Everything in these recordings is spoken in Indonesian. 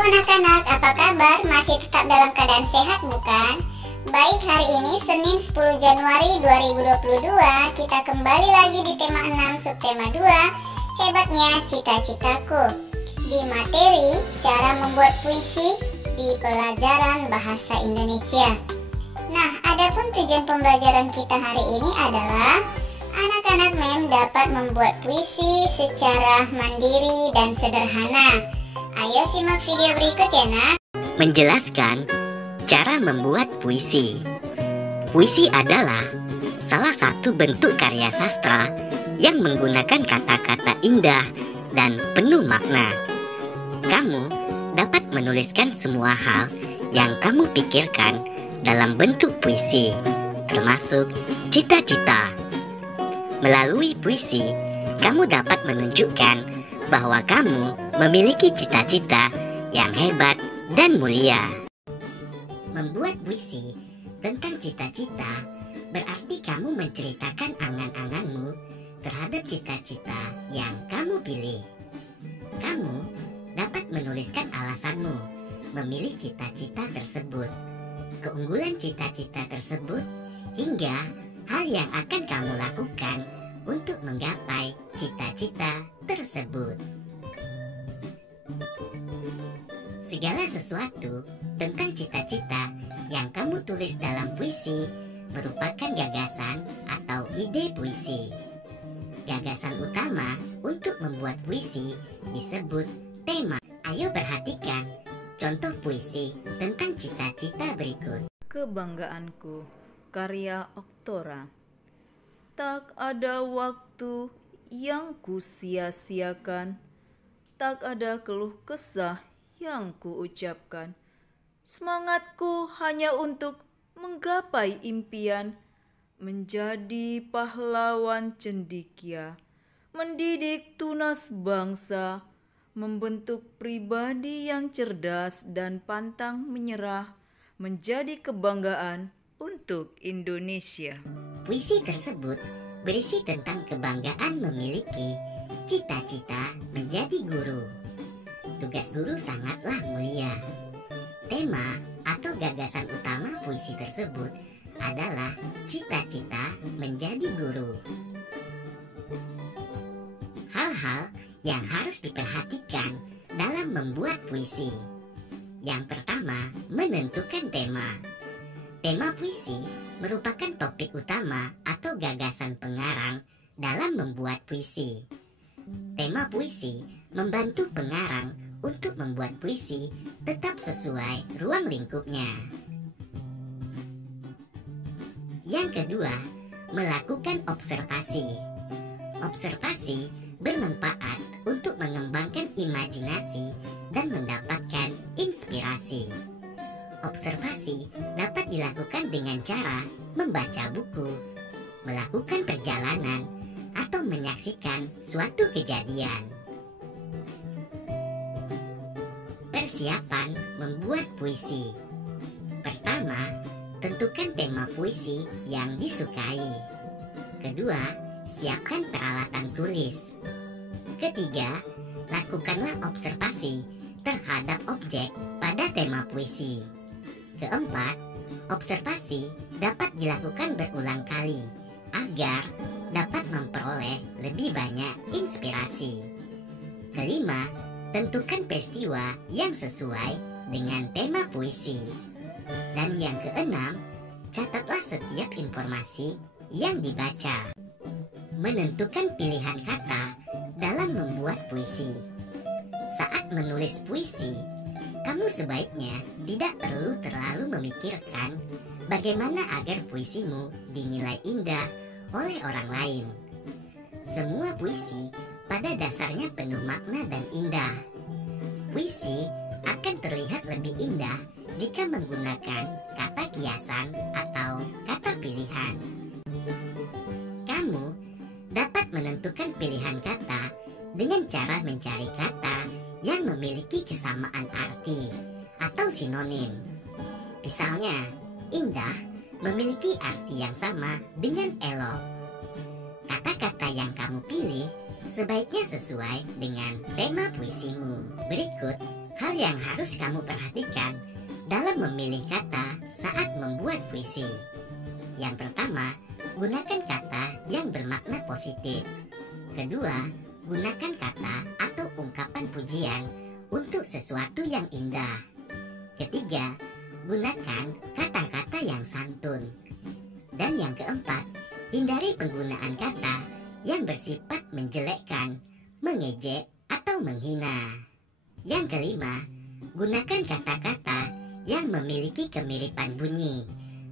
anak-anak, apa kabar? Masih tetap dalam keadaan sehat bukan? Baik, hari ini Senin 10 Januari 2022 kita kembali lagi di tema 6 subtema 2, hebatnya cita-citaku. Di materi cara membuat puisi di pelajaran bahasa Indonesia. Nah, adapun tujuan pembelajaran kita hari ini adalah anak-anak MEM dapat membuat puisi secara mandiri dan sederhana. Ayo simak video berikut ya nak. Menjelaskan cara membuat puisi. Puisi adalah salah satu bentuk karya sastra yang menggunakan kata-kata indah dan penuh makna. Kamu dapat menuliskan semua hal yang kamu pikirkan dalam bentuk puisi, termasuk cita-cita. Melalui puisi, kamu dapat menunjukkan bahwa kamu memiliki cita-cita yang hebat dan mulia. Membuat puisi tentang cita-cita berarti kamu menceritakan angan-anganmu terhadap cita-cita yang kamu pilih. Kamu dapat menuliskan alasanmu memilih cita-cita tersebut, keunggulan cita-cita tersebut, hingga hal yang akan kamu lakukan untuk menggapai cita-cita tersebut. Segala sesuatu tentang cita-cita yang kamu tulis dalam puisi merupakan gagasan atau ide puisi. Gagasan utama untuk membuat puisi disebut tema. Ayo perhatikan contoh puisi tentang cita-cita berikut. Kebanggaanku, karya Oktora. Tak ada waktu yang ku sia-siakan, tak ada keluh kesah yang ku ucapkan. Semangatku hanya untuk menggapai impian, menjadi pahlawan cendekia, mendidik tunas bangsa, membentuk pribadi yang cerdas dan pantang menyerah, menjadi kebanggaan untuk Indonesia. Puisi tersebut berisi tentang kebanggaan memiliki cita-cita menjadi guru. Tugas guru sangatlah mulia. Tema atau gagasan utama puisi tersebut adalah cita-cita menjadi guru. Hal-hal yang harus diperhatikan dalam membuat puisi. Yang pertama, menentukan tema. Tema puisi merupakan topik utama atau gagasan pengarang dalam membuat puisi. Tema puisi membantu pengarang untuk membuat puisi tetap sesuai ruang lingkupnya. Yang kedua, melakukan observasi. Observasi bermanfaat untuk mengembangkan imajinasi dan mendapatkan inspirasi. Observasi dapat dilakukan dengan cara membaca buku, melakukan perjalanan, atau menyaksikan suatu kejadian. Persiapan membuat puisi. Pertama, tentukan tema puisi yang disukai. Kedua, siapkan peralatan tulis. Ketiga, lakukanlah observasi terhadap objek pada tema puisi. Keempat, observasi dapat dilakukan berulang kali agar dapat memperoleh lebih banyak inspirasi. Kelima, tentukan peristiwa yang sesuai dengan tema puisi. Dan yang keenam, catatlah setiap informasi yang dibaca. Menentukan pilihan kata dalam membuat puisi. Saat menulis puisi, kamu sebaiknya tidak perlu terlalu memikirkan bagaimana agar puisimu dinilai indah oleh orang lain. Semua puisi pada dasarnya penuh makna dan indah. Puisi akan terlihat lebih indah jika menggunakan kata kiasan atau kata pilihan. Kamu dapat menentukan pilihan kata dengan cara mencari kata yang memiliki kesamaan arti atau sinonim. Misalnya, indah memiliki arti yang sama dengan elok. Kata-kata yang kamu pilih sebaiknya sesuai dengan tema puisimu. Berikut Hal yang harus kamu perhatikan dalam memilih kata saat membuat puisi. Yang pertama, gunakan kata yang bermakna positif. Kedua, gunakan kata atau ungkapan pujian untuk sesuatu yang indah. Ketiga, gunakan kata-kata yang santun. Dan yang keempat, hindari penggunaan kata yang bersifat menjelekkan, mengejek, atau menghina. Yang kelima, gunakan kata-kata yang memiliki kemiripan bunyi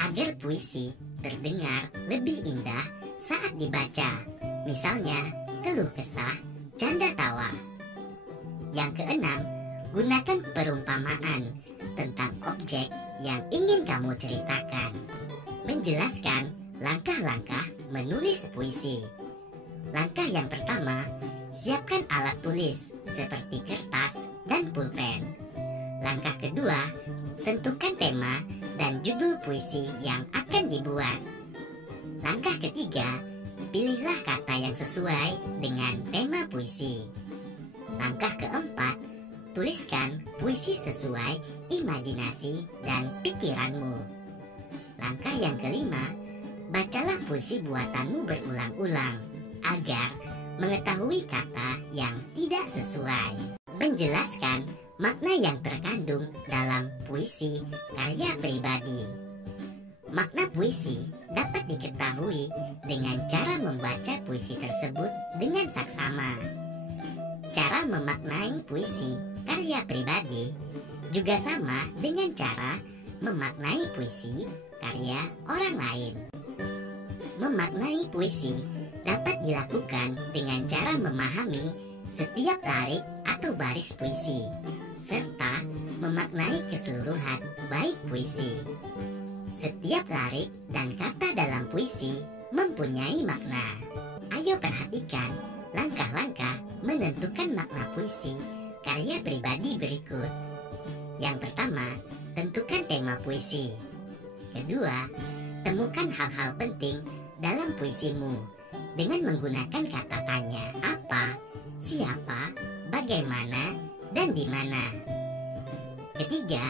agar puisi terdengar lebih indah saat dibaca. Misalnya, keluh kesah, canda tawa. Yang keenam, gunakan perumpamaan tentang objek yang ingin kamu ceritakan. Menjelaskan langkah-langkah menulis puisi. Langkah yang pertama, siapkan alat tulis seperti kertas dan pulpen. Langkah kedua, tentukan tema dan judul puisi yang akan dibuat. Langkah ketiga, pilihlah kata yang sesuai dengan tema puisi. Langkah keempat, tuliskan puisi sesuai imajinasi dan pikiranmu. Langkah yang kelima, bacalah puisi buatanmu berulang-ulang agar mengetahui kata yang tidak sesuai. Menjelaskan makna yang terkandung dalam puisi karya pribadi. Makna puisi dapat diketahui dengan cara membaca puisi tersebut dengan saksama. Cara memaknai puisi karya pribadi juga sama dengan cara memaknai puisi karya orang lain. Memaknai puisi dapat dilakukan dengan cara memahami setiap larik atau baris puisi, serta memaknai keseluruhan bait puisi. Setiap larik dan kata dalam puisi mempunyai makna. Ayo perhatikan langkah-langkah menentukan makna puisi karya pribadi berikut. Yang pertama, tentukan tema puisi. Kedua, temukan hal-hal penting dalam puisimu dengan menggunakan kata tanya apa, siapa, bagaimana, dan di mana. Ketiga,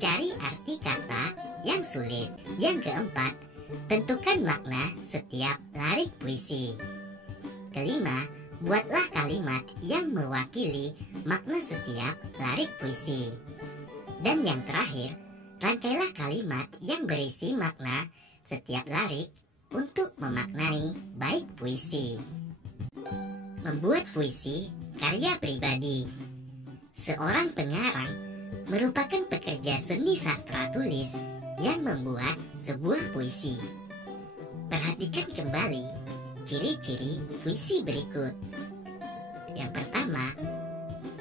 cari arti kata yang sulit. Yang keempat, tentukan makna setiap larik puisi. Kelima, buatlah kalimat yang mewakili makna setiap larik puisi. Dan yang terakhir, rangkailah kalimat yang berisi makna setiap larik untuk memaknai bait puisi. Membuat puisi karya pribadi. Seorang pengarang merupakan pekerja seni sastra tulis yang membuat sebuah puisi. Perhatikan kembali ciri-ciri puisi berikut. Yang pertama,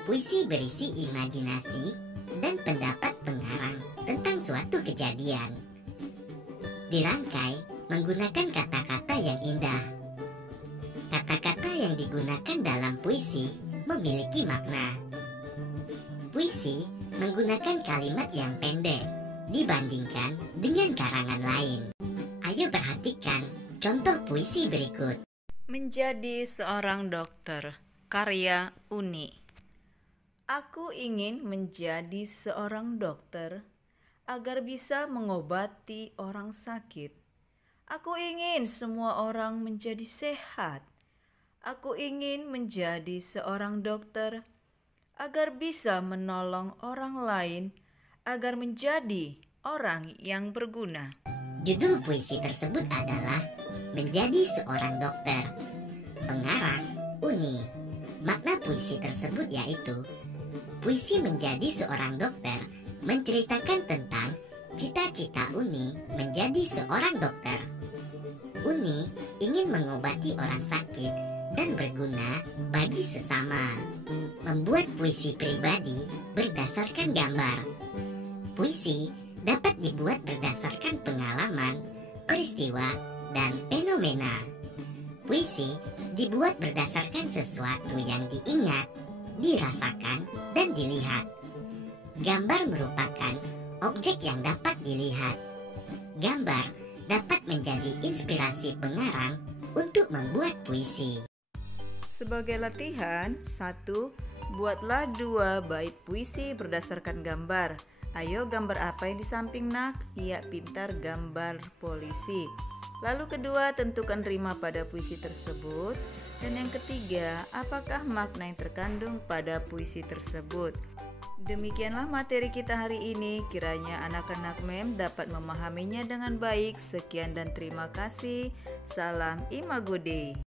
puisi berisi imajinasi dan pendapat pengarang tentang suatu kejadian. Dirangkai menggunakan kata-kata yang indah. Kata-kata yang digunakan dalam puisi memiliki makna. Puisi menggunakan kalimat yang pendek dibandingkan dengan karangan lain. Ayo perhatikan contoh puisi berikut. Menjadi seorang dokter, karya Uni. Aku ingin menjadi seorang dokter agar bisa mengobati orang sakit. Aku ingin semua orang menjadi sehat. Aku ingin menjadi seorang dokter agar bisa menolong orang lain agar menjadi orang yang berguna. Judul puisi tersebut adalah Menjadi Seorang Dokter. Pengarang Uni. Makna puisi tersebut yaitu puisi menjadi seorang dokter menceritakan tentang cita-cita Uni menjadi seorang dokter. Uni ingin mengobati orang sakit dan berguna bagi sesama. Membuat puisi pribadi berdasarkan gambar. Puisi dapat dibuat berdasarkan pengalaman, peristiwa, dan fenomena. Puisi dibuat berdasarkan sesuatu yang diingat, dirasakan, dan dilihat. Gambar merupakan objek yang dapat dilihat. Gambar dapat menjadi inspirasi pengarang untuk membuat puisi. Sebagai latihan, 1. Buatlah 2 bait puisi berdasarkan gambar. Ayo, gambar apa yang di samping nak? Iya, pintar, gambar polisi. Lalu kedua, tentukan rima pada puisi tersebut. Dan yang ketiga, apakah makna yang terkandung pada puisi tersebut? Demikianlah materi kita hari ini. Kiranya anak-anak MEM dapat memahaminya dengan baik. Sekian dan terima kasih. Salam Imago Dei.